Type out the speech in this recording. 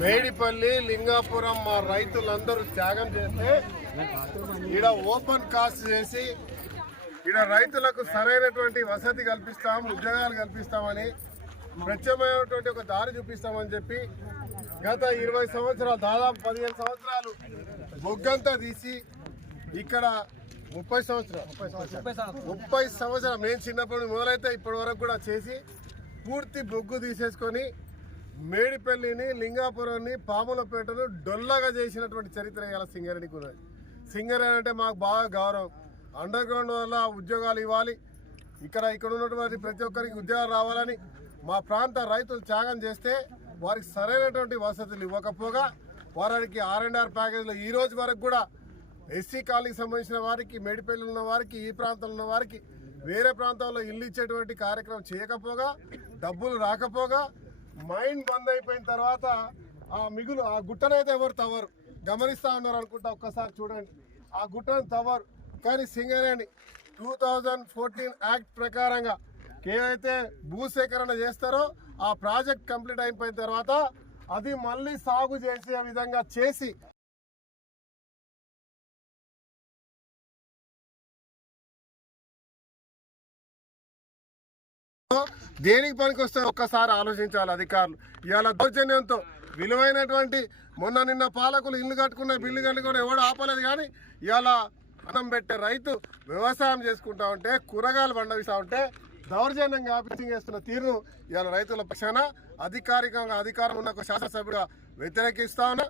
మేడిపల్లి లింగాపురం మా రైతులందరూ త్యాగం చేస్తే ఈడ ఓపెన్ కాస్ట్ చేసి ఈడ రైతులకు సరైనటువంటి వసతి కల్పిస్తాం ఉద్యోగాలు కల్పిస్తామని ప్రత్యేకమైనటువంటి ఒక దారి చూపిస్తామని చెప్పి గత ఇరవై సంవత్సరాలు దాదాపు పదిహేను సంవత్సరాలు బొగ్గంతా తీసి ఇక్కడ ముప్పై సంవత్సరాలు. ముప్పై సంవత్సరాలు. మేము చిన్నప్పటి మొదలైతే ఇప్పటి వరకు కూడా చేసి పూర్తి బొగ్గు తీసేసుకొని మేడిపల్లిని లింగాపురాన్ని పాములపేటను డొల్లగా చేసినటువంటి చరిత్ర ఇవాళ సింగరేణికి ఉన్నది. సింగరేణి అంటే మాకు బాగా గౌరవం. అండర్ గ్రౌండ్ వల్ల ఉద్యోగాలు ఇవ్వాలి. ఇక్కడ ఇక్కడ ఉన్నటువంటి ప్రతి ఒక్కరికి ఉద్యోగాలు రావాలని మా ప్రాంత రైతులు త్యాగం చేస్తే వారికి సరైనటువంటి వసతులు ఇవ్వకపోగా వారికి ఆర్ అండ్ ఆర్ ప్యాకేజ్లో ఈ రోజు వరకు కూడా ఎస్సీ కాలనీకి సంబంధించిన వారికి మేడిపల్లి ఉన్న వారికి ఈ ప్రాంతంలో ఉన్న వారికి వేరే ప్రాంతాల్లో ఇల్లు ఇచ్చేటువంటి కార్యక్రమం చేయకపోగా డబ్బులు రాకపోగా మైండ్ బంద్ అయిపోయిన తర్వాత ఆ మిగులు ఆ గుట్టనైతే ఎవరు తవ్వరు. గమనిస్తా ఉన్నారు అనుకుంటా ఒక్కసారి చూడండి. ఆ గుట్టను తవ్వరు. కానీ Singareni two thousand fourteen act ప్రకారంగా ఏవైతే భూసేకరణ చేస్తారో ఆ ప్రాజెక్ట్ కంప్లీట్ అయిపోయిన తర్వాత అది మళ్ళీ సాగు చేసే విధంగా చేసి దేనికి పనికి వస్తే ఒక్కసారి ఆలోచించాలి అధికారులు. ఇవాళ దౌర్జన్యంతో విలువైనటువంటి మొన్న నిన్న పాలకులు ఇల్లు కట్టుకున్న బిల్లు కట్టుకున్న ఎవడు ఆపలేదు కానీ ఇవాళ అన్నం పెట్టే రైతు వ్యవసాయం చేసుకుంటా ఉంటే కూరగాయలు పండవిస్తూ ఉంటే దౌర్జన్యంగా ఆపించింగ్ చేస్తున్న తీరును ఇవాళ రైతుల పక్షాన అధికారికంగా అధికారం ఉన్న ఒక శాసనసభ్యుడు వ్యతిరేకిస్తా ఉన్నా